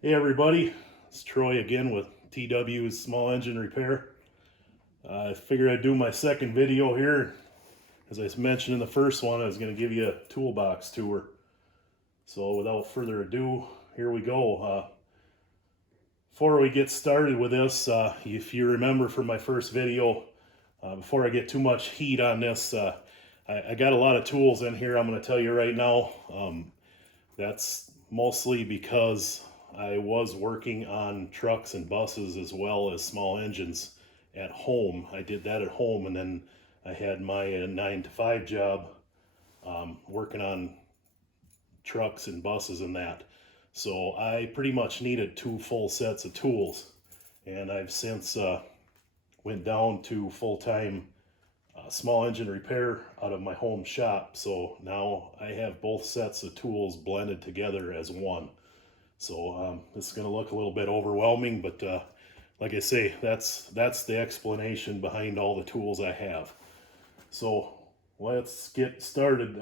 Hey everybody, it's Troy again with TW's Small Engine Repair. I figured I'd do my second video here. As I mentioned in the first one, I was going to give you a toolbox tour. So without further ado, here we go. Before we get started with this, if you remember from my first video, before I get too much heat on this, I got a lot of tools in here I'm going to tell you right now. That's mostly because I was working on trucks and buses as well as small engines at home. I did that at home, and then I had my 9 to 5 job working on trucks and buses and that. So I pretty much needed 2 full sets of tools, and I've since went down to full-time small engine repair out of my home shop. So now I have both sets of tools blended together as one. So this is going to look a little bit overwhelming, but like I say, that's the explanation behind all the tools I have. So let's get started.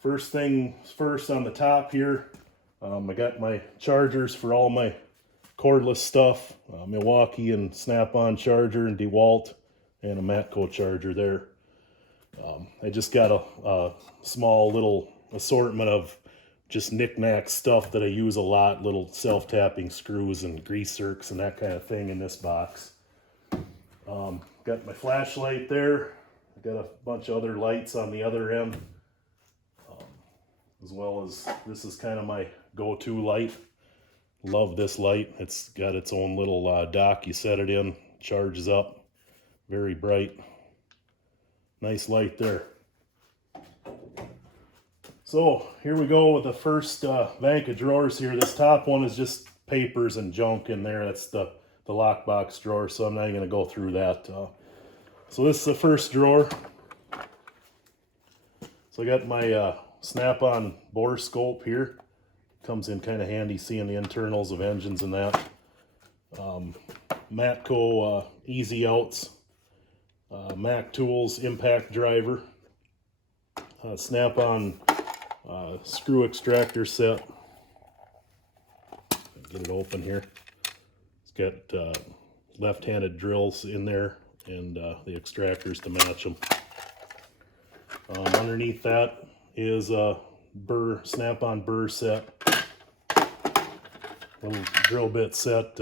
First thing first, on the top here, I got my chargers for all my cordless stuff, Milwaukee and Snap-on charger and DeWalt, and a Matco charger there. I just got a small little assortment of just knick-knack stuff that I use a lot, little self-tapping screws and grease zerks and that kind of thing in this box. Got my flashlight there. I got a bunch of other lights on the other end, as well as this is kind of my go-to light. Love this light. It's got its own little dock. You set it in, charges up. Very bright. Nice light there. So here we go with the first bank of drawers here. This top one is just papers and junk in there. That's the lockbox drawer, so I'm not even going to go through that. So this is the first drawer. So I got my Snap-on bore scope here. Comes in kind of handy seeing the internals of engines and that. Matco easy outs. Mac Tools impact driver. Snap-on screw extractor set. Get it open here. It's got left-handed drills in there and the extractors to match them. Underneath that is a Snap-on burr set. Little drill bit set.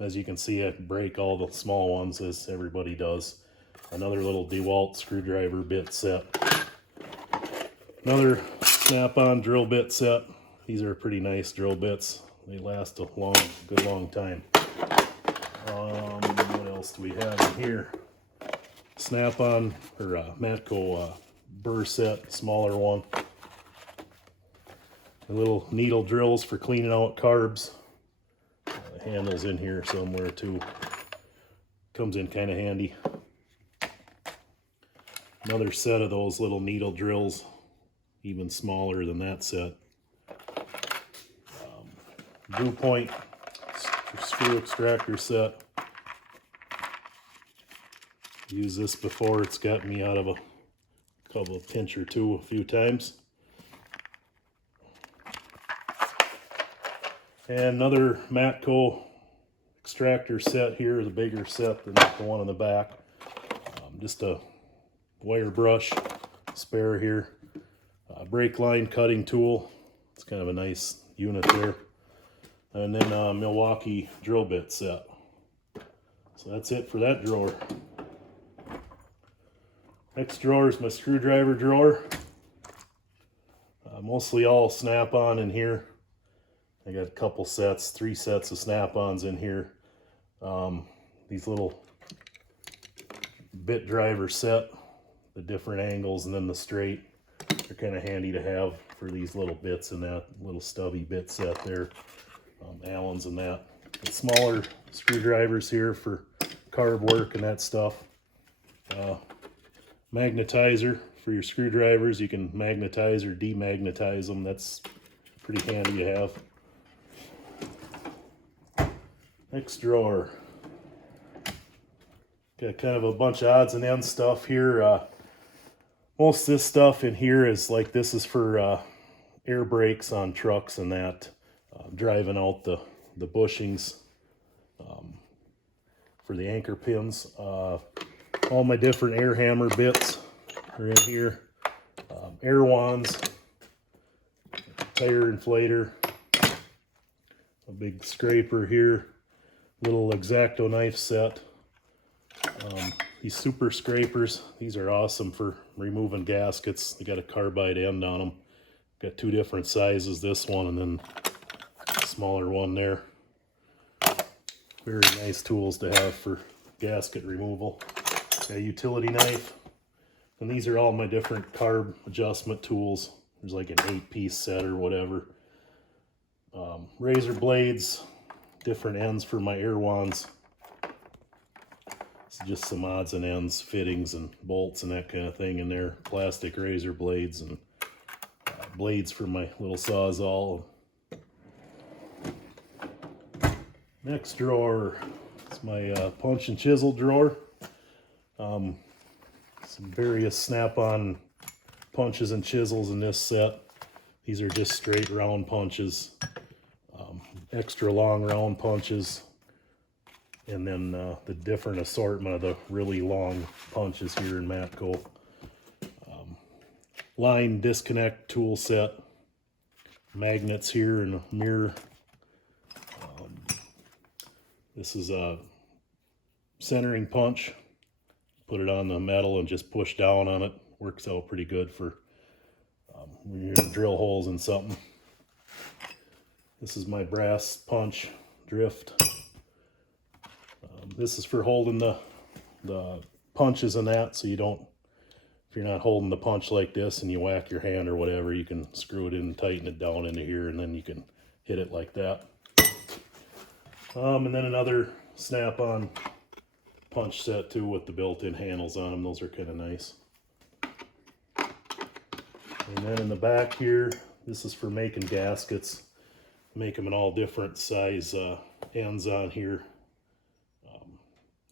As you can see, I break all the small ones as everybody does. Another little DeWalt screwdriver bit set. Another Snap-on drill bit set. These are pretty nice drill bits. They last a good long time. What else do we have in here? Snap-on or Matco burr set, smaller one. The little needle drills for cleaning out carbs. The handle's in here somewhere too. Comes in kind of handy. Another set of those little needle drills, even smaller than that set. Glue point screw extractor set. Used this before. It's got me out of a couple of pinch or two a few times. And another Matco extractor set here, the bigger set than the one in the back. Just a wire brush spare here. Brake line cutting tool. It's kind of a nice unit there. And then a Milwaukee drill bit set. So that's it for that drawer. Next drawer is my screwdriver drawer. Mostly all Snap-on in here. I got a couple sets, 3 sets of Snap-ons in here. These little bit driver set, the different angles and then the straight. They're kind of handy to have for these little bits in that little stubby bit set there. Allens and that. And smaller screwdrivers here for carb work and that stuff. Magnetizer for your screwdrivers. You can magnetize or demagnetize them. That's pretty handy to have. Next drawer. Got kind of a bunch of odds and ends stuff here. Most of this stuff in here is like, this is for air brakes on trucks and that. driving out the bushings for the anchor pins. All my different air hammer bits are in here. Air wands, tire inflator, a big scraper here, little X-Acto knife set. These super scrapers, these are awesome for removing gaskets. They got a carbide end on them. Got two different sizes, this one and then a smaller one there. Very nice tools to have for gasket removal. Got a utility knife. And these are all my different carb adjustment tools. There's like an 8-piece set or whatever. Razor blades, different ends for my air wands. It's just some odds and ends, fittings and bolts and that kind of thing in there. Plastic razor blades and blades for my little sawzall. Next drawer is my punch and chisel drawer. Some various snap-on punches and chisels in this set. These are just straight round punches, extra long round punches, and then the different assortment of the really long punches here in Matco. Line disconnect tool set, magnets here and a mirror. This is a centering punch. Put it on the metal and just push down on it. Works out pretty good for when you're gonna drill holes in something. This is my brass punch drift. This is for holding the punches in that, so you don't, if you're not holding the punch like this and you whack your hand or whatever, you can screw it in and tighten it down into here, and then you can hit it like that. And then another snap-on punch set too with the built-in handles on them. Those are kind of nice. And then in the back here, this is for making gaskets. Make them in all different size ends on here.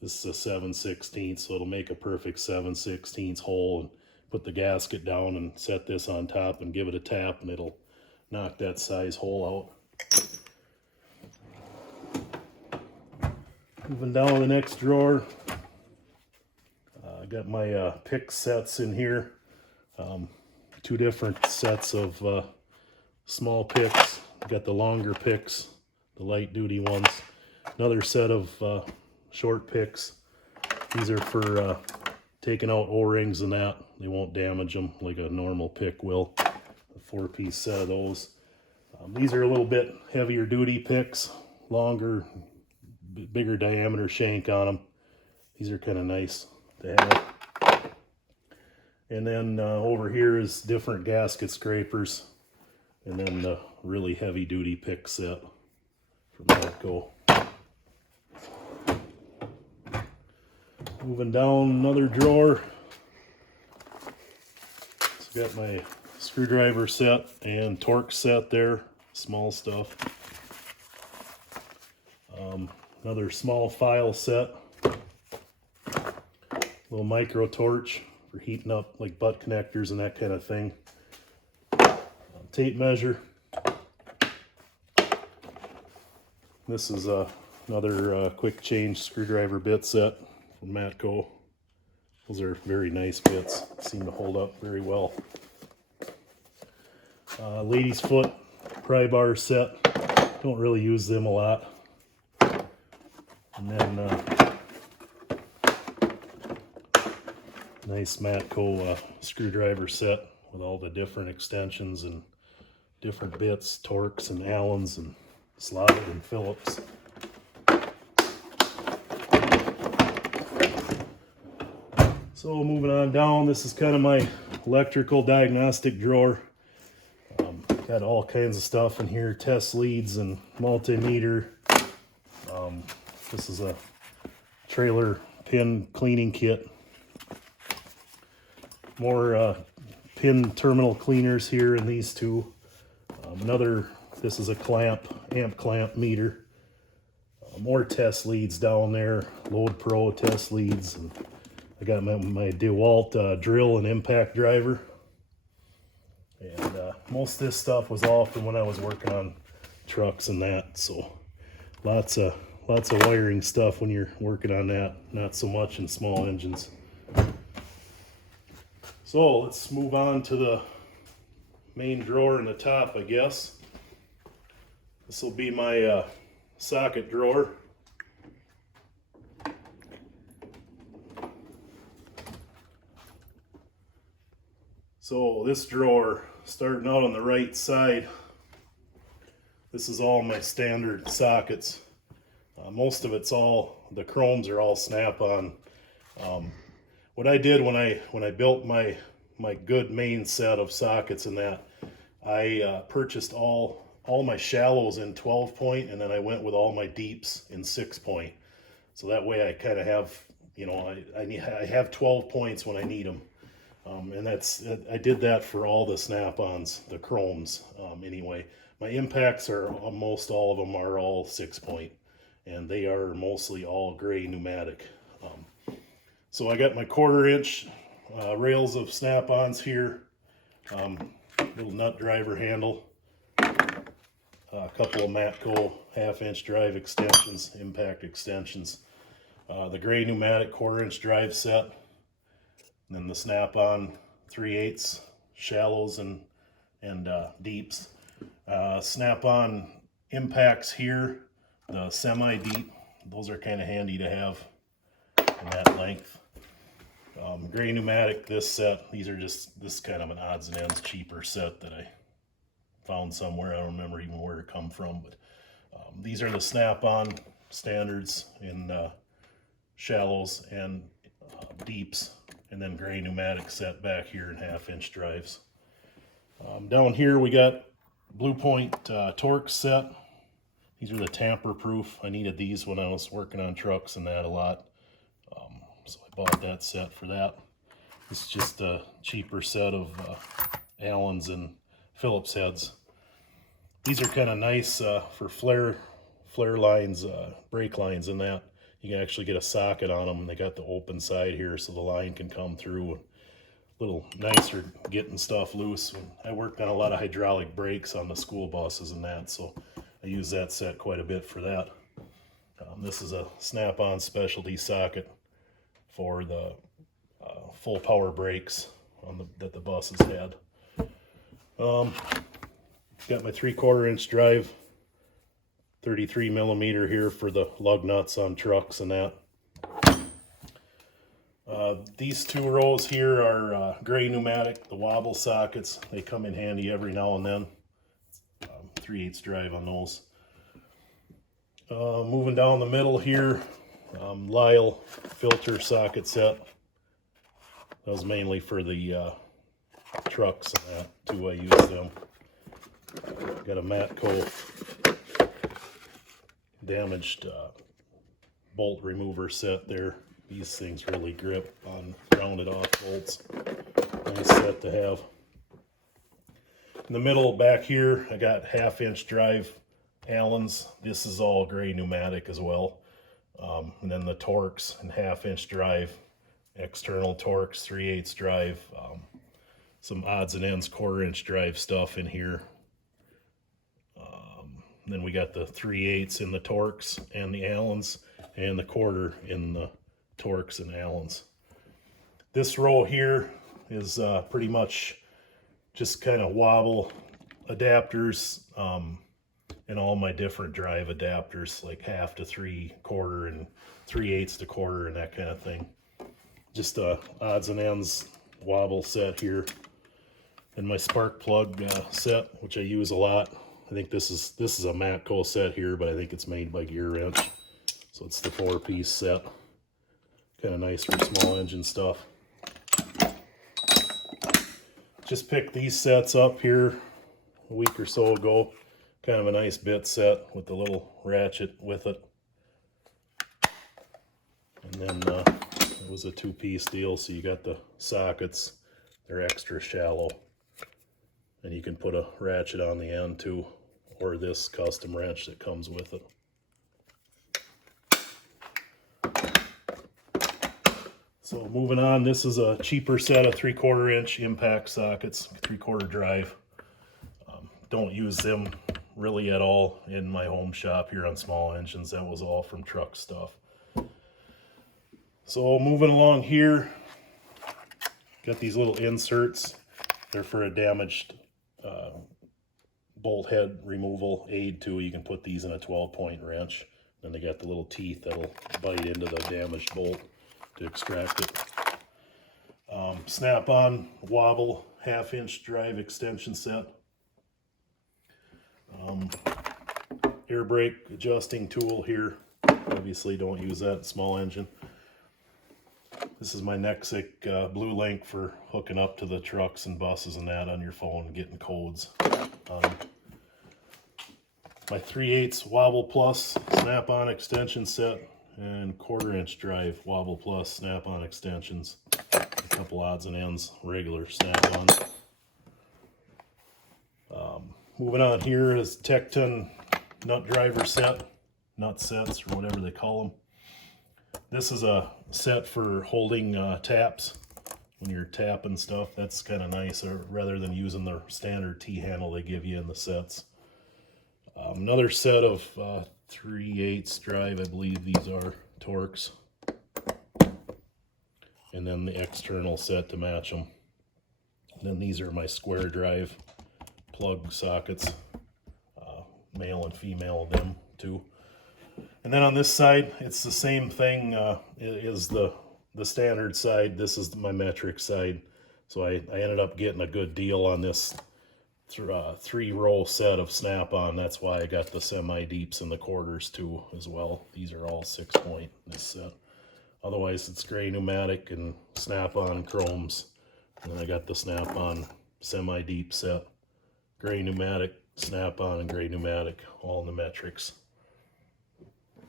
This is a 7/16, so it'll make a perfect 7/16 hole, and put the gasket down and set this on top and give it a tap, and it'll knock that size hole out. Moving down to the next drawer, I got my pick sets in here. Two different sets of small picks. Got the longer picks, the light duty ones. Another set of short picks. These are for taking out O-rings and that. They won't damage them like a normal pick will. A 4-piece set of those. These are a little bit heavier duty picks, longer, bigger diameter shank on them. These are kind of nice to have. And then over here is different gasket scrapers, and then the really heavy duty pick set from Matco. Moving down another drawer, so got my screwdriver set and torque set there, small stuff. Another small file set, little micro torch for heating up like butt connectors and that kind of thing. Tape measure. This is another quick change screwdriver bit set from Matco. Those are very nice bits, seem to hold up very well. Lady's foot pry bar set, don't really use them a lot. And then nice Matco screwdriver set with all the different extensions and different bits, Torx and Allens and slotted and Phillips. So moving on down, this is kind of my electrical diagnostic drawer. Got all kinds of stuff in here, test leads and multimeter. This is a trailer pin cleaning kit. More pin terminal cleaners here in these two. This is a amp clamp meter. More test leads down there, Load Pro test leads. And I got my DeWalt drill and impact driver. And most of this stuff was all from when I was working on trucks and that. So lots of wiring stuff when you're working on that, not so much in small engines. So let's move on to the main drawer in the top, I guess. This will be my socket drawer. So this drawer, starting out on the right side, this is all my standard sockets. Most of it's all, the chromes are all snap-on. What I did when I built my good main set of sockets and that, I purchased all my shallows in 12 point, and then I went with all my deeps in 6 point. So that way I kind of have, you know, I have 12 points when I need them. And I did that for all the snap-ons, the chromes. Anyway, my impacts are almost all of them are all 6 point, and they are mostly all gray pneumatic. So I got my 1/4 inch rails of snap-ons here, little nut driver handle, a couple of Matco 1/2 inch drive extensions, impact extensions, the gray pneumatic 1/4 inch drive set, and then the snap-on 3/8 shallows and deeps. Snap-on impacts here, the semi-deep, those are kind of handy to have in that length. Gray pneumatic, this set, these are just, this kind of an odds and ends cheaper set that I found somewhere. I don't remember even where it come from, but these are the snap-on standards in shallows and deeps, and then gray pneumatic set back here in 1/2 inch drives. Down here we got Blue Point Torx set. These are the tamper proof. I needed these when I was working on trucks and that a lot. So I bought that set for that. It's just a cheaper set of Allen's and Phillips heads. These are kind of nice for flare lines, brake lines and that. You can actually get a socket on them, and they got the open side here so the line can come through. A little nicer getting stuff loose. I worked on a lot of hydraulic brakes on the school buses and that, so I use that set quite a bit for that. This is a snap-on specialty socket for the full power brakes that the buses had. Got my 3/4 inch drive, 33 millimeter here for the lug nuts on trucks and that. These 2 rows here are gray pneumatic, the wobble sockets. They come in handy every now and then. 3/8 drive on those. Moving down the middle here, Lyle filter socket set. That was mainly for the trucks and that too. I use them. Got a Matco damaged bolt remover set there. These things really grip on rounded off bolts. Nice set to have. In the middle back here, I got 1/2 inch drive Allen's. This is all gray pneumatic as well. And then the Torx and 1/2 inch drive, external Torx, 3/8 drive, some odds and ends 1/4 inch drive stuff in here. Then we got the 3/8 in the Torx and the Allen's, and the 1/4 in the Torx and Allen's. This row here is pretty much just kind of wobble adapters, and all my different drive adapters, like 1/2 to 3/4 and 3/8 to 1/4 and that kind of thing. Just a odds and ends wobble set here. And my spark plug set, which I use a lot. I think this is a Matco set here, but I think it's made by Gear Wrench. So it's the 4-piece set. Kind of nice for small engine stuff. Just picked these sets up here a week or so ago. Kind of a nice bit set with the little ratchet with it. And then it was a 2-piece deal, so you got the sockets. They're extra shallow. And you can put a ratchet on the end too, or this custom wrench that comes with it. So moving on, this is a cheaper set of 3/4 inch impact sockets, 3/4 drive. Don't use them really at all in my home shop here on small engines. That was all from truck stuff. So moving along here, got these little inserts. They're for a damaged bolt head removal aid too. You can put these in a 12-point wrench. Then they got the little teeth that'll bite into the damaged bolt to extract it. Snap-on wobble 1/2-inch drive extension set. Air brake adjusting tool here. Obviously don't use that in small engine. This is my Nexic Blue Link for hooking up to the trucks and buses and that on your phone and getting codes. My 3/8 Wobble Plus snap-on extension set and 1/4-inch drive Wobble Plus snap-on extensions. A couple odds and ends, regular snap-on. Moving on here is Tecton nut driver set, nut sets or whatever they call them. This is a set for holding taps when you're tapping stuff. That's kind of nice, rather than using the standard T-handle they give you in the sets. Another set of 3/8 drive, I believe these are Torx. And then the external set to match them. And then these are my square drive plug sockets, male and female of them too. And then on this side, it's the same thing as the standard side. This is my metric side. So I ended up getting a good deal on this 3-row set of snap-on. That's why I got the semi-deeps and the quarters too as well. These are all 6-point in this set. Otherwise it's gray pneumatic and snap-on chromes. And then I got the snap-on semi-deep set. Gray pneumatic, snap-on, and gray pneumatic, all in the metrics.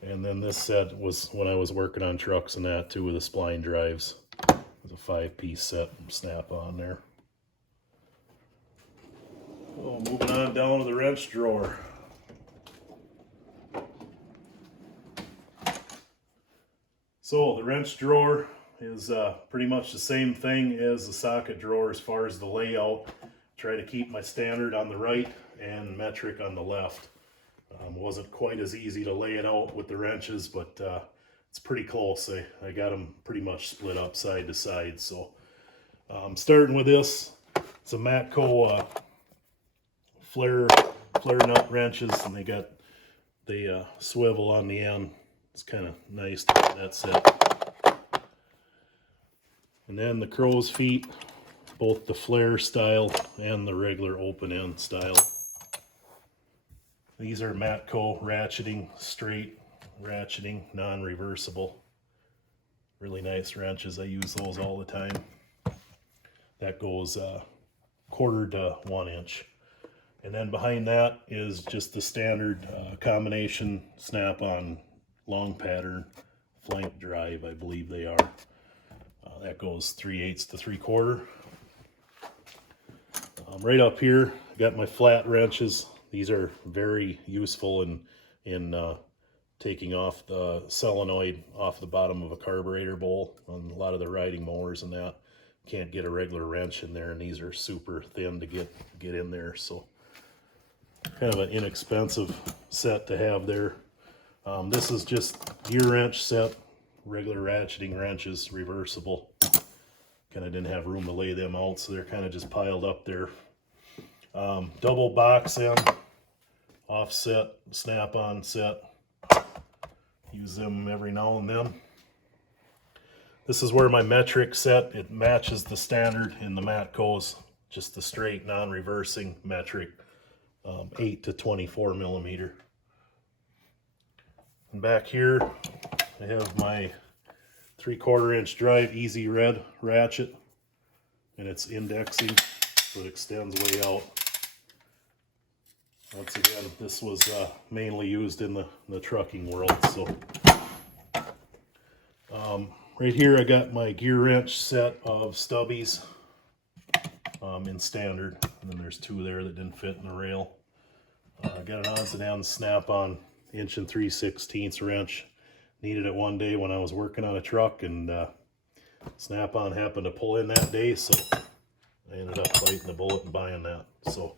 And then this set was when I was working on trucks and that too, with the spline drives. It was a 5-piece set from snap-on there. Oh, moving on down to the wrench drawer. So the wrench drawer is pretty much the same thing as the socket drawer as far as the layout. Try to keep my standard on the right and metric on the left. Wasn't quite as easy to lay it out with the wrenches, but it's pretty close. I got them pretty much split up side to side. So starting with this, it's a Matco flare nut wrenches, and they got the swivel on the end. It's kind of nice to get that set. And then the crow's feet, both the flare style and the regular open end style. These are Matco ratcheting, straight ratcheting, non-reversible. Really nice wrenches. I use those all the time. That goes 1/4 to 1 inch. And then behind that is just the standard combination snap-on long pattern flank drive, I believe they are. That goes 3/8 to 3/4. Right up here, I got my flat wrenches. These are very useful in taking off the solenoid off the bottom of a carburetor bowl on a lot of the riding mowers and that. Can't get a regular wrench in there, and these are super thin to get in there. So kind of an inexpensive set to have there. This is just gear wrench set, regular ratcheting wrenches, reversible. Kind of didn't have room to lay them out, so they're kind of just piled up there. Double box end, offset, snap-on set. Use them every now and then. This is where my metric set, it matches the standard in the Matco's, just the straight non-reversing metric, 8 to 24 millimeter. And back here I have my 3/4 inch drive easy red ratchet, and it's indexing, so it extends way out. Once again, this was mainly used in the trucking world. So right here I got my gear wrench set of stubbies in standard, and then there's 2 there that didn't fit in the rail. I got an odds and ends snap-on 1 3/16 wrench. Needed it one day when I was working on a truck, and snap-on happened to pull in that day, so I ended up biting the bullet and buying that. So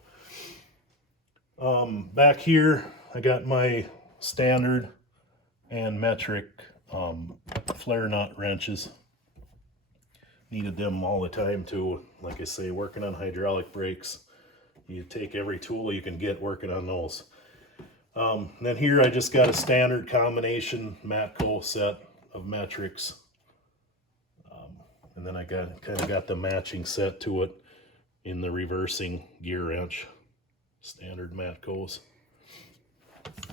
Back here, I got my standard and metric flare nut wrenches. Needed them all the time too. Like I say, working on hydraulic brakes, you take every tool you can get working on those. Then here I just got a standard combination Matco set of metrics. And then I kind of got the matching set to it in the reversing gear wrench. Standard Matcos.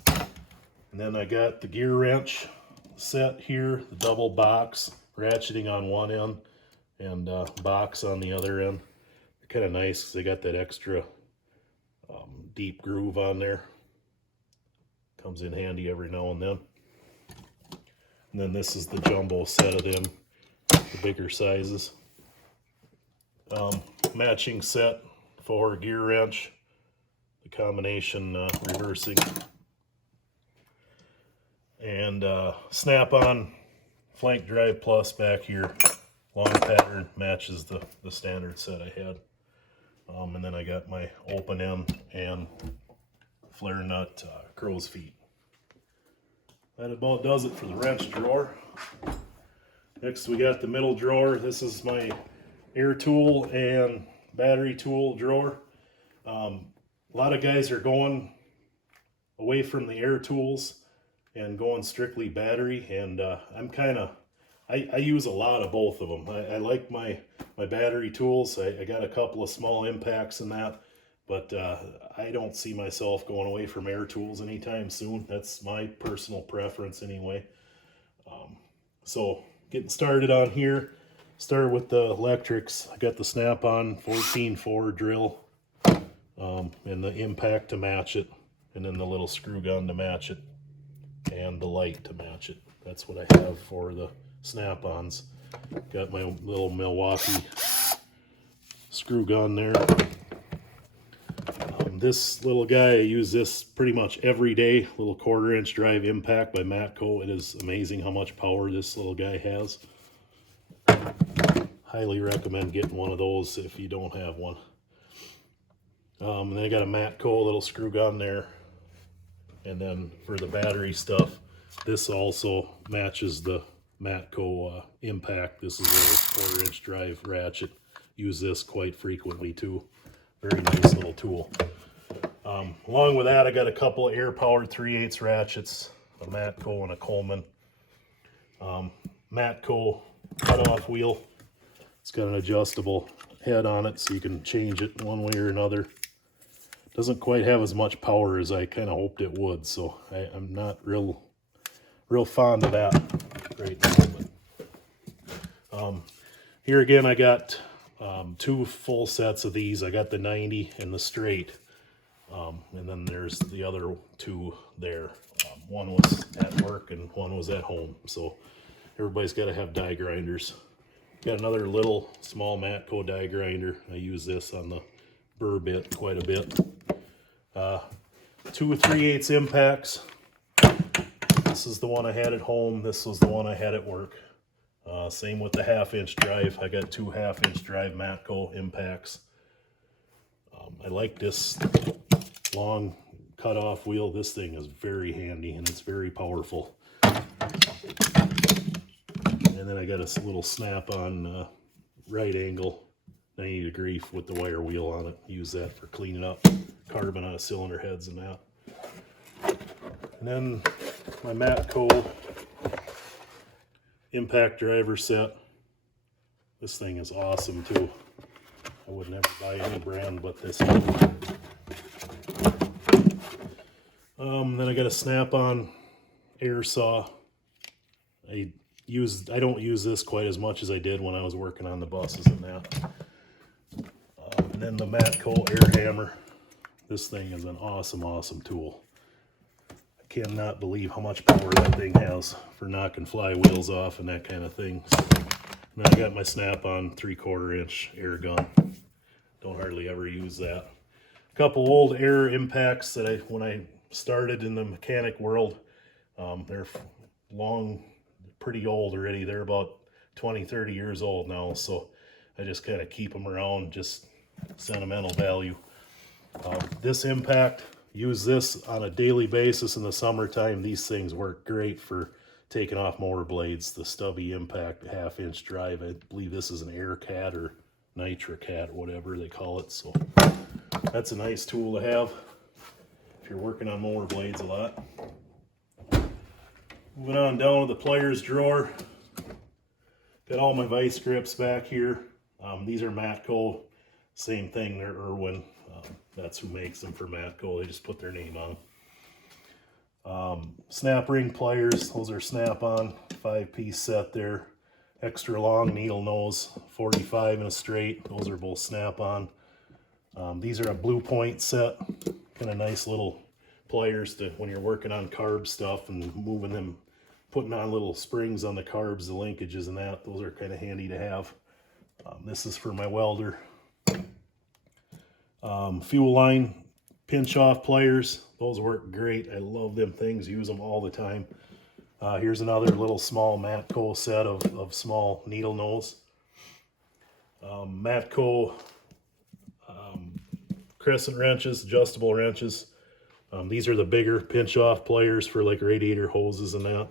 And then I got the gear wrench set here, the double box, ratcheting on one end and box on the other end. They're kind of nice because they got that extra deep groove on there. Comes in handy every now and then. And then this is the jumbo set of them, the bigger sizes. Matching set for gear wrench, the combination reversing, and snap-on flank drive plus back here. Long pattern matches the standard set I had. And then I got my open end and flare nut crow's feet. That about does it for the wrench drawer. Next we got the middle drawer. This is my air tool and battery tool drawer. A lot of guys are going away from the air tools and going strictly battery, and I'm kind of, I use a lot of both of them. I like my battery tools. I got a couple of small impacts in that, but I don't see myself going away from air tools anytime soon. That's my personal preference anyway. So getting started on here, start with the electrics. I got the snap-on 14-4 drill and the impact to match it, and then the little screw gun to match it, and the light to match it. That's what I have for the snap-ons. Got my little Milwaukee screw gun there. This little guy, I use this pretty much every day. Little 1/4-inch drive impact by Matco. It is amazing how much power this little guy has. Highly recommend getting one of those if you don't have one. And then I got a Matco little screw gun there. And then for the battery stuff, this also matches the Matco impact. This is a little 1/4-inch drive ratchet. Use this quite frequently too. Very nice little tool. Along with that, I got a couple of air-powered 3/8 ratchets, a Matco and a Coleman. Matco cutoff wheel. It's got an adjustable head on it, so you can change it one way or another. Doesn't quite have as much power as I kind of hoped it would, so I'm not real fond of that right now. But, here again, I got 2 full sets of these. I got the 90 and the straight. And then there's the other 2 there. One was at work and one was at home. So everybody's got to have die grinders. Got another little small Matco die grinder. I use this on the burr bit quite a bit. 2 3/8 impacts. This is the one I had at home. This was the one I had at work. Same with the 1/2-inch drive. I got 2 1/2-inch drive Matco impacts. I like this long cutoff wheel. This thing is very handy and it's very powerful. And then I got a little snap-on right angle 90-degree with the wire wheel on it. Use that for cleaning up carbon out of cylinder heads and that. And then my Matco impact driver set. This thing is awesome too. I would never buy any brand but this one. Then I got a snap-on air saw. I don't use this quite as much as I did when I was working on the buses and that. And then the Matco air hammer. This thing is an awesome tool. I cannot believe how much power that thing has for knocking flywheels off and that kind of thing. And then I got my snap-on 3/4-inch air gun. Don't hardly ever use that. A couple old air impacts that when I started in the mechanic world, they're long, pretty old already. They're about 20-30 years old now, so I just kind of keep them around, just sentimental value. This impact use this on a daily basis in the summertime. These things work great for taking off motor blades. The stubby impact 1/2-inch drive. I believe this is an air cat or nitro cat, whatever they call it. So that's a nice tool to have if you're working on motor blades a lot. Moving on down to the pliers drawer. Got all my vice grips back here. These are Matco. Same thing, they're Irwin. That's who makes them for Matco. They just put their name on. Snap ring pliers. Those are snap-on 5-piece set there. Extra long needle nose, 45 and a straight. Those are both snap-on. These are a blue point set. Kind of nice little pliers to when you're working on carb stuff and moving them, putting on little springs on the carbs, the linkages and that. Those are kind of handy to have. This is for my welder. Fuel line pinch off pliers. Those work great. I love them things. Use them all the time. Here's another little small Matco set of small needle nose. Matco crescent wrenches, adjustable wrenches. These are the bigger pinch off pliers for like radiator hoses and that.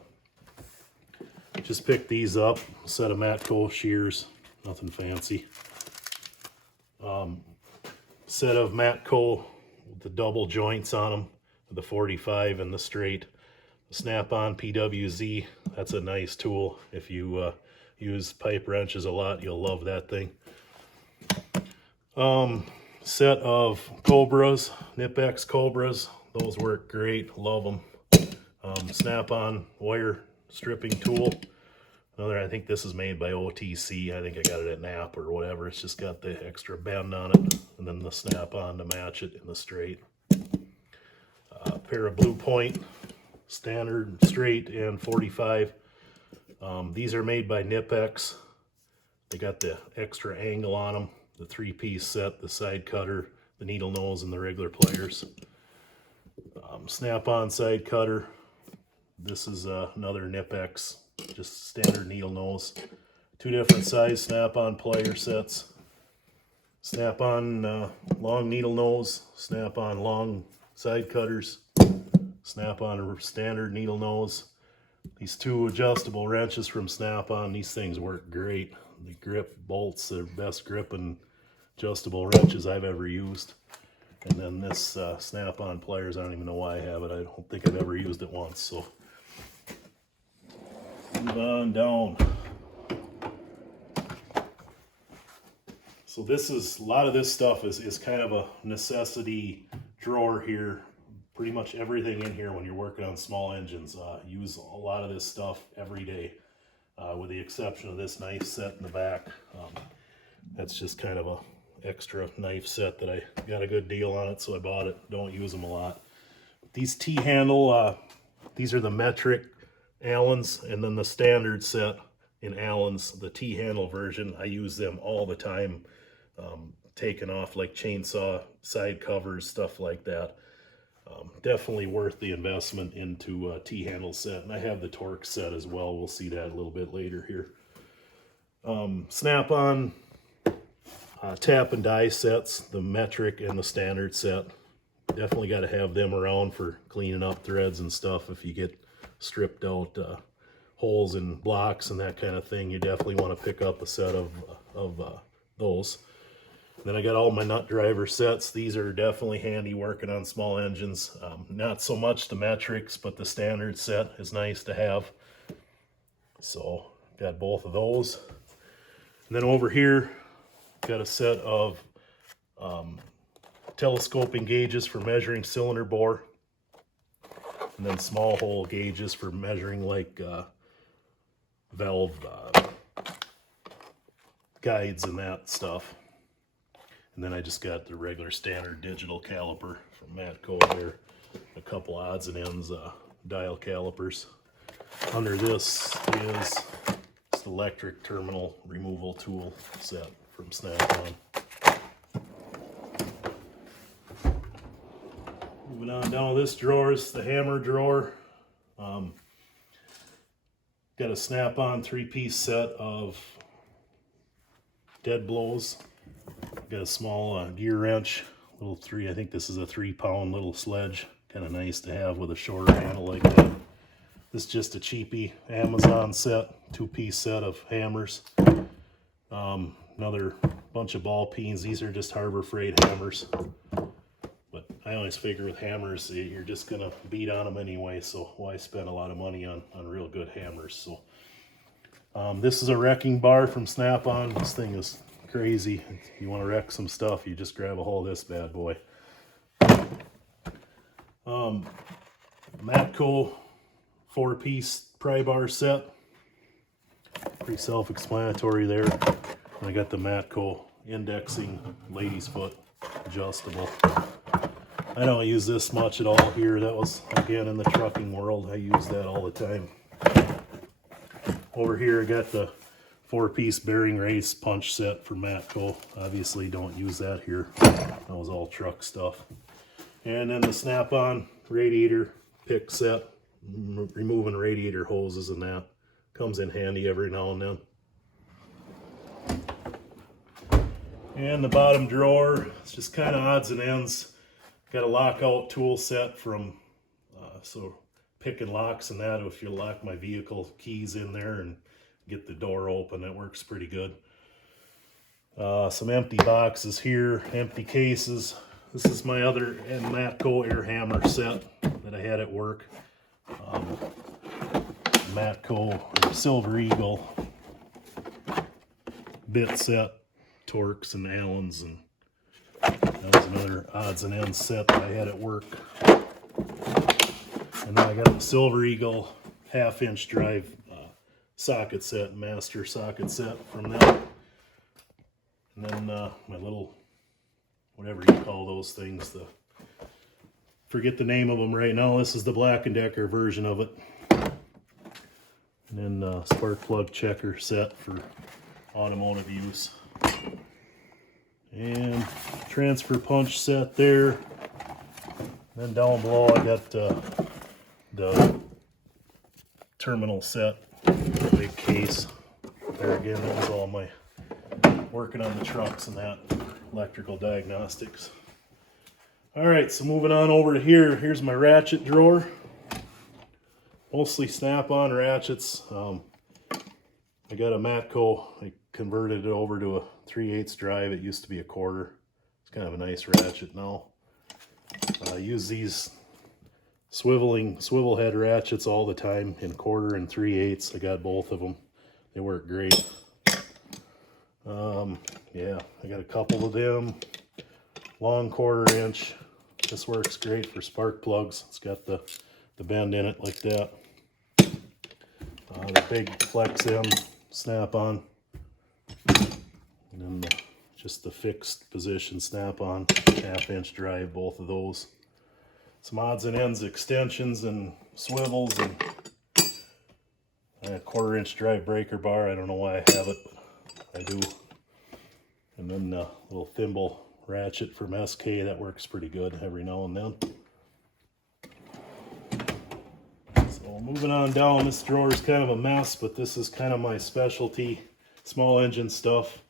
Just picked these up, a set of Matco shears, nothing fancy. Set of Matco with the double joints on them, the 45 and the straight. Snap-on PWZ, that's a nice tool. If you use pipe wrenches a lot, you'll love that thing. Set of Cobras, Nipex Cobras. Those work great, love them. Snap-on wire stripping tool. Another, I think this is made by OTC. I think I got it at Nap or whatever. It's just got the extra bend on it and then the snap-on to match it in the straight. A pair of Blue Point, standard straight and 45. These are made by Nipex. They got the extra angle on them, the 3-piece set, the side cutter, the needle nose, and the regular pliers. Snap-on side cutter. This is another Nipex, just standard needle nose. 2 different size snap-on plier sets. Snap-on long needle nose, snap-on long side cutters, snap-on standard needle nose. These 2 adjustable wrenches from Snap-on, these things work great. The grip bolts, they're best gripping adjustable wrenches I've ever used. And then this Snap-on pliers, I don't even know why I have it. I don't think I've ever used it once. So move on down. So this is, a lot of this stuff is kind of a necessity drawer here. Pretty much everything in here when you're working on small engines. Use a lot of this stuff every day, with the exception of this knife set in the back. That's just kind of a extra knife set that I got a good deal on it, so I bought it. Don't use them a lot. These T-handle, these are the metric Allens, and then the standard set in Allens, the T-handle version. I use them all the time, taking off like chainsaw side covers, stuff like that. Definitely worth the investment into a T-handle set. And I have the torque set as well. We'll see that a little bit later here. Snap-on tap and die sets, the metric and the standard set. Definitely got to have them around for cleaning up threads and stuff. If you get stripped out holes in blocks and that kind of thing, you definitely want to pick up a set of those. Then I got all my nut driver sets. These are definitely handy working on small engines. Not so much the metrics, but the standard set is nice to have. So got both of those. And then over here, got a set of telescoping gauges for measuring cylinder bore. And then small hole gauges for measuring like valve guides and that stuff. And then I just got the regular standard digital caliper from Matco there. A couple odds and ends dial calipers. Under this is this electric terminal removal tool set from Snap-on. Moving on down this drawer is the hammer drawer. Got a Snap-on 3-piece set of dead blows. Got a small gear wrench, little I think this is a 3-pound little sledge. Kind of nice to have with a shorter handle like that. This is just a cheapy Amazon set, 2-piece set of hammers. Another bunch of ball peens. These are just Harbor Freight hammers. But I always figure with hammers, you're just going to beat on them anyway, so why spend a lot of money on real good hammers? So this is a wrecking bar from Snap-on. This thing is crazy. If you want to wreck some stuff, you just grab a hold of this bad boy. Matco 4-piece pry bar set. Pretty self-explanatory there. I got the Matco indexing ladies foot adjustable. I don't use this much at all here. That was, again, in the trucking world. I use that all the time. Over here I got the 4-piece bearing race punch set for Matco. Obviously don't use that here. That was all truck stuff. And then the Snap-on radiator pick set, removing radiator hoses and that. Comes in handy every now and then. And the bottom drawer, it's just kind of odds and ends. Got a lockout tool set from, so picking locks and that. If you lock my vehicle keys in there and get the door open, that works pretty good. Some empty boxes here, empty cases. This is my other Matco air hammer set that I had at work. Matco Silver Eagle bit set, Torx and Allens, and that was another odds and ends set that I had at work. And then I got the Silver Eagle 1/2-inch drive socket set, master socket set from them. And then my little, whatever you call those things, forget the name of them right now. This is the Black & Decker version of it. And then spark plug checker set for automotive use. And transfer punch set there. Then down below I got the terminal set, big case. There again, that was all my working on the trucks and that, electrical diagnostics. Alright, so moving on over to here. Here's my ratchet drawer. Mostly Snap-on ratchets. I got a Matco. I converted it over to a 3/8 drive. It used to be a 1/4. It's kind of a nice ratchet now. I use these swivel head ratchets all the time in 1/4 and 3/8. I got both of them. They work great. Yeah, I got a couple of them. Long 1/4 inch. This works great for spark plugs. It's got the bend in it like that. The big Flex M Snap-on. And then just the fixed position Snap-on 1/2-inch drive, both of those. Some odds and ends extensions and swivels, and a 1/4 inch drive breaker bar. I don't know why I have it, but I do. And then a little thimble ratchet from SK. That works pretty good every now and then. So moving on down, this drawer is kind of a mess, but this is kind of my specialty, small engine stuff.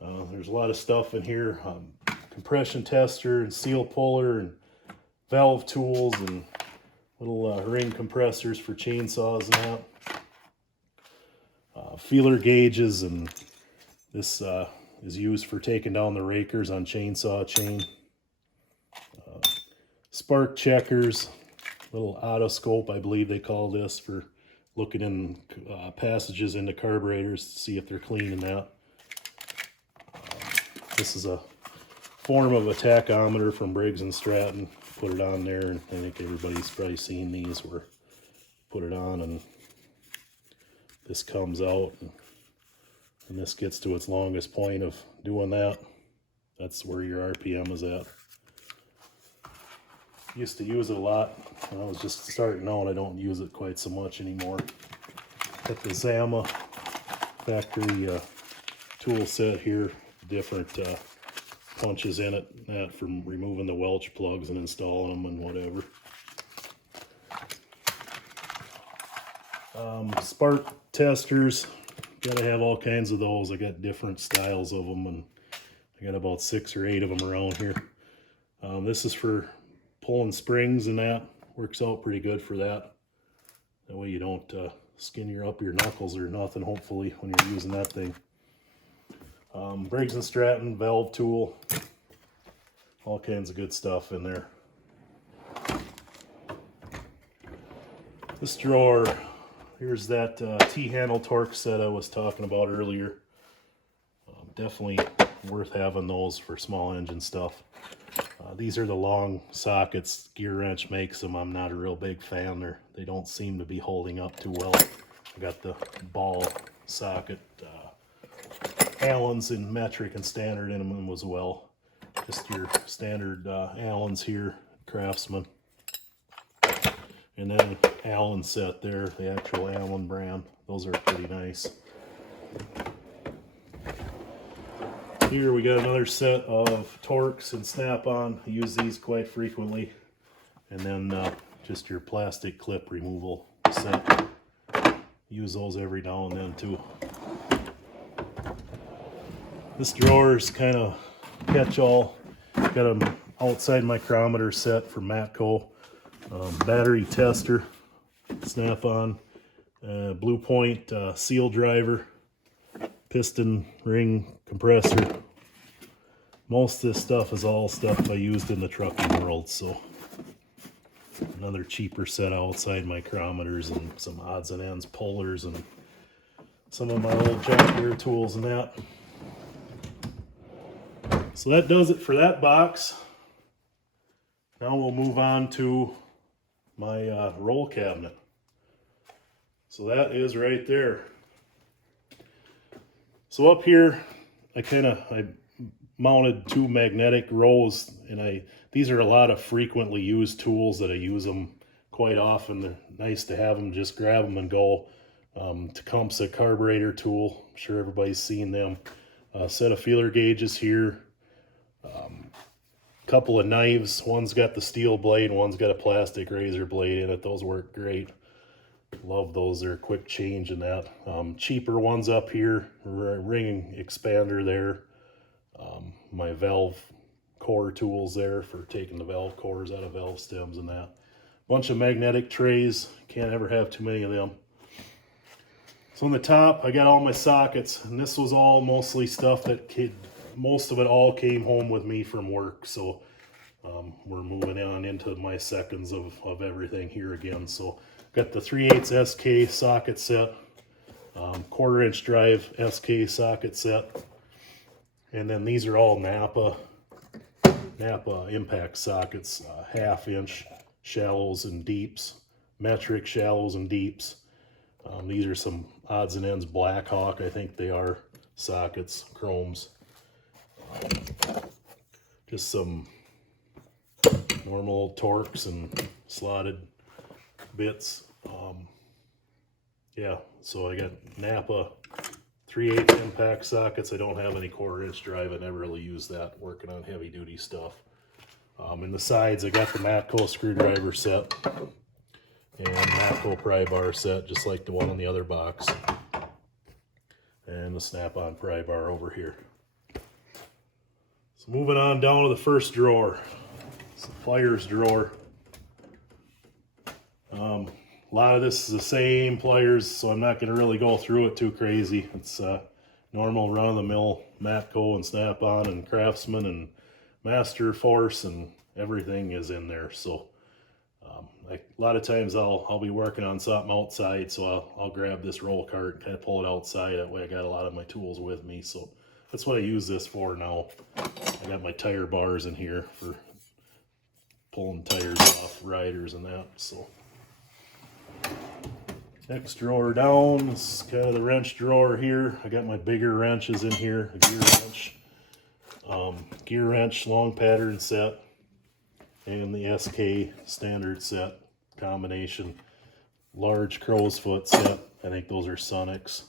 There's a lot of stuff in here. Compression tester and seal puller and valve tools and little ring compressors for chainsaws and that. Feeler gauges, and this is used for taking down the rakers on chainsaw chain. Spark checkers, little otoscope, I believe they call this, for looking in passages into carburetors to see if they're clean and that. This is a form of a tachometer from Briggs & Stratton. Put it on there, and I think everybody's probably seen these where put it on and this comes out, and this gets to its longest point of doing that. That's where your RPM is at. Used to use it a lot when I was just starting out. I don't use it quite so much anymore. Got the Zama factory tool set here, different punches in it, that from removing the Welch plugs and installing them and whatever. Spark testers, gotta have all kinds of those. I got different styles of them, and I got about 6 or 8 of them around here. This is for pulling springs, and that works out pretty good for that. That way you don't skin up your knuckles or nothing, hopefully, when you're using that thing. Briggs & Stratton valve tool. All kinds of good stuff in there. This drawer, here's that T-handle torque set I was talking about earlier. Definitely worth having those for small engine stuff. These are the long sockets. Gear Wrench makes them. I'm not a real big fan. They don't seem to be holding up too well. I got the ball socket Allens in metric and standard in them as well. Just your standard Allens here, Craftsman. And then Allen set there, the actual Allen brand. Those are pretty nice. Here we got another set of Torx and Snap-on. I use these quite frequently. And then just your plastic clip removal set. Use those every now and then too. This drawer is kind of catch-all. Got an outside micrometer set for Matco. Battery tester, Snap-on, Blue Point seal driver, piston ring compressor. Most of this stuff is all stuff I used in the trucking world, so another cheaper set of outside micrometers and some odds and ends pullers and some of my old John Deere tools and that. So that does it for that box. Now we'll move on to my roll cabinet. So that is right there. So up here, I mounted two magnetic rows, and these are a lot of frequently used tools that I use them quite often. They're nice to have them, just grab them and go. Tecumseh carburetor tool, I'm sure everybody's seen them. A set of feeler gauges here. Couple of knives. One's got the steel blade, one's got a plastic razor blade in it. Those work great. Love those. They're a quick change in that. Cheaper ones up here. Ring expander there. My valve core tools there for taking the valve cores out of valve stems and that. Bunch of magnetic trays. Can't ever have too many of them. So on the top, I got all my sockets, and this was all mostly stuff that most of it all came home with me from work. So we're moving on into my seconds of everything here again. So got the 3/8 SK socket set, 1/4 inch drive SK socket set, and then these are all Napa impact sockets, 1/2 inch shallows and deeps, metric shallows and deeps. These are some odds and ends Blackhawk, I think they are, sockets, chromes. Just some normal Torx and slotted bits. Yeah, so I got Napa 3/8 impact sockets. I don't have any 1/4 inch drive. I never really use that working on heavy duty stuff. In the sides, I got the Matco screwdriver set and Matco pry bar set, just like the one on the other box, and the Snap-on pry bar over here. So moving on down to the first drawer, it's the Pliers drawer. A lot of this is the same pliers, so I'm not going to really go through it too crazy. It's normal run-of-the-mill Matco and Snap-on and Craftsman and Master Force, and everything is in there. So a lot of times I'll be working on something outside, so I'll grab this roll cart and kind of pull it outside. That way I got a lot of my tools with me. So that's what I use this for now. I got my tire bars in here for pulling tires off riders and that. So next drawer down is kind of the wrench drawer here. I got my bigger wrenches in here, a gear wrench long pattern set, and the SK standard set combination, large crow's foot set. I think those are Sonics.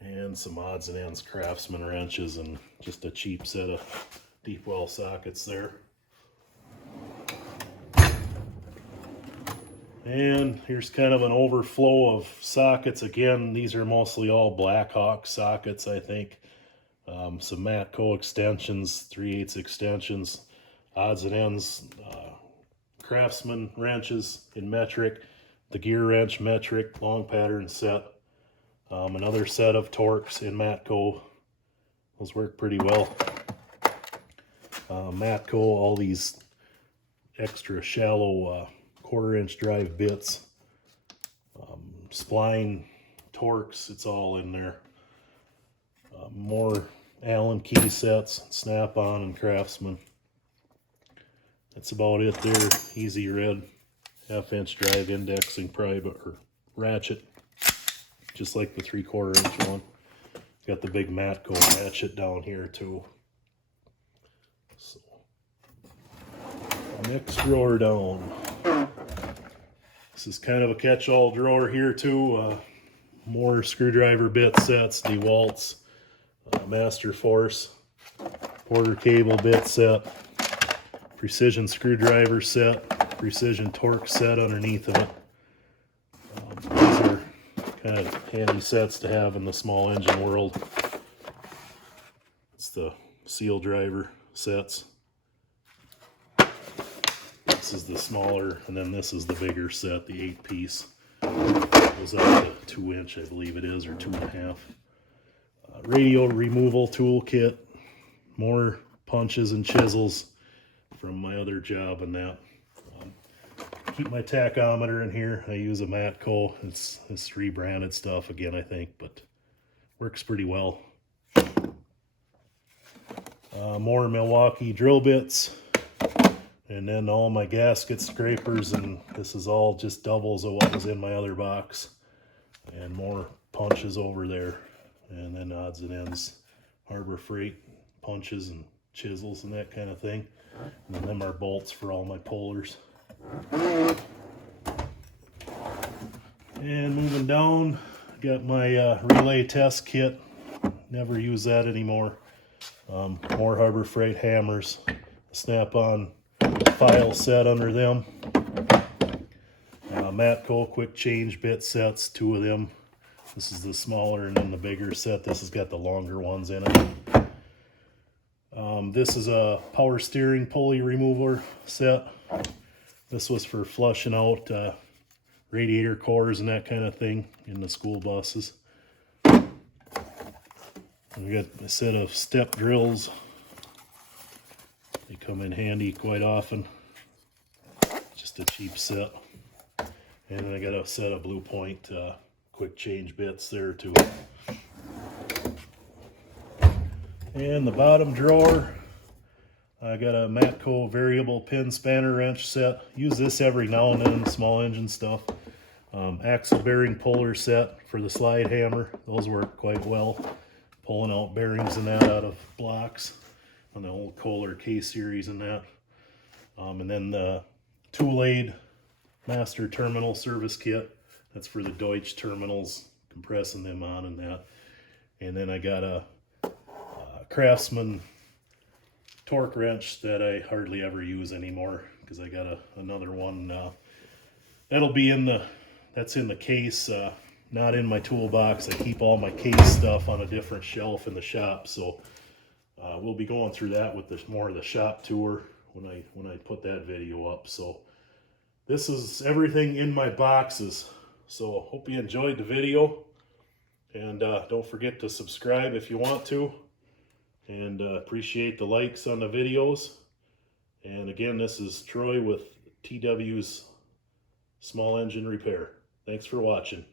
And some odds and ends Craftsman wrenches, and just a cheap set of deep well sockets there. And here's kind of an overflow of sockets. Again, these are mostly all Blackhawk sockets, I think. some Matco extensions, 3/8 extensions, odds and ends, Craftsman wrenches in metric, the gear wrench metric, long pattern set, another set of Torx in Matco. Those work pretty well. Matco, all these extra shallow 1/4-inch drive bits, spline, Torx, it's all in there. More Allen key sets, Snap-on and Craftsman. That's about it there. Easy red, 1/2-inch drive indexing pry or ratchet, just like the 3/4-inch one. Got the big Matco ratchet down here too. So, next drawer down. This is kind of a catch-all drawer here too. More screwdriver bit sets, DeWalt's, Master Force, Porter cable bit set, precision screwdriver set, precision Torx set underneath of it. These are kind of handy sets to have in the small engine world. It's the seal driver sets. This is the smaller, and then this is the bigger set, the 8-piece. Goes up to 2-inch, I believe it is, or 2.5. Radio removal toolkit, more punches and chisels from my other job and that. Keep my tachometer in here. I use a Matco. It's rebranded stuff again, I think, but works pretty well. More Milwaukee drill bits, and then all my gasket scrapers, and this is all just doubles of what was in my other box, and more punches over there, and then odds and ends, Harbor Freight punches and chisels and that kind of thing. And then them are bolts for all my pullers. And moving down, got my relay test kit. Never use that anymore. More Harbor Freight hammers, Snap-on file set under them. Matco quick change bit sets, 2 of them. This is the smaller, and then the bigger set. This has got the longer ones in it. This is a power steering pulley remover set. This was for flushing out radiator cores and that kind of thing in the school buses. We got a set of step drills. They come in handy quite often. Just a cheap set. And then I got a set of Blue Point quick change bits there too. And the bottom drawer, I got a Matco variable pin spanner wrench set. Use this every now and then, small engine stuff. Axle bearing puller set for the slide hammer. Those work quite well. Pulling out bearings and that out of blocks on the old Kohler K-series and that. And then the tool aid master terminal service kit. That's for the Deutsch terminals, compressing them on and that. And then I got a Craftsman torque wrench that I hardly ever use anymore because I got another one that'll be that's in the case, not in my toolbox. I keep all my case stuff on a different shelf in the shop, so we'll be going through that with more of the shop tour when I put that video up. So this is everything in my boxes. So hope you enjoyed the video, and don't forget to subscribe if you want to. And appreciate the likes on the videos. And again, this is Troy with TW's Small Engine Repair. Thanks for watching.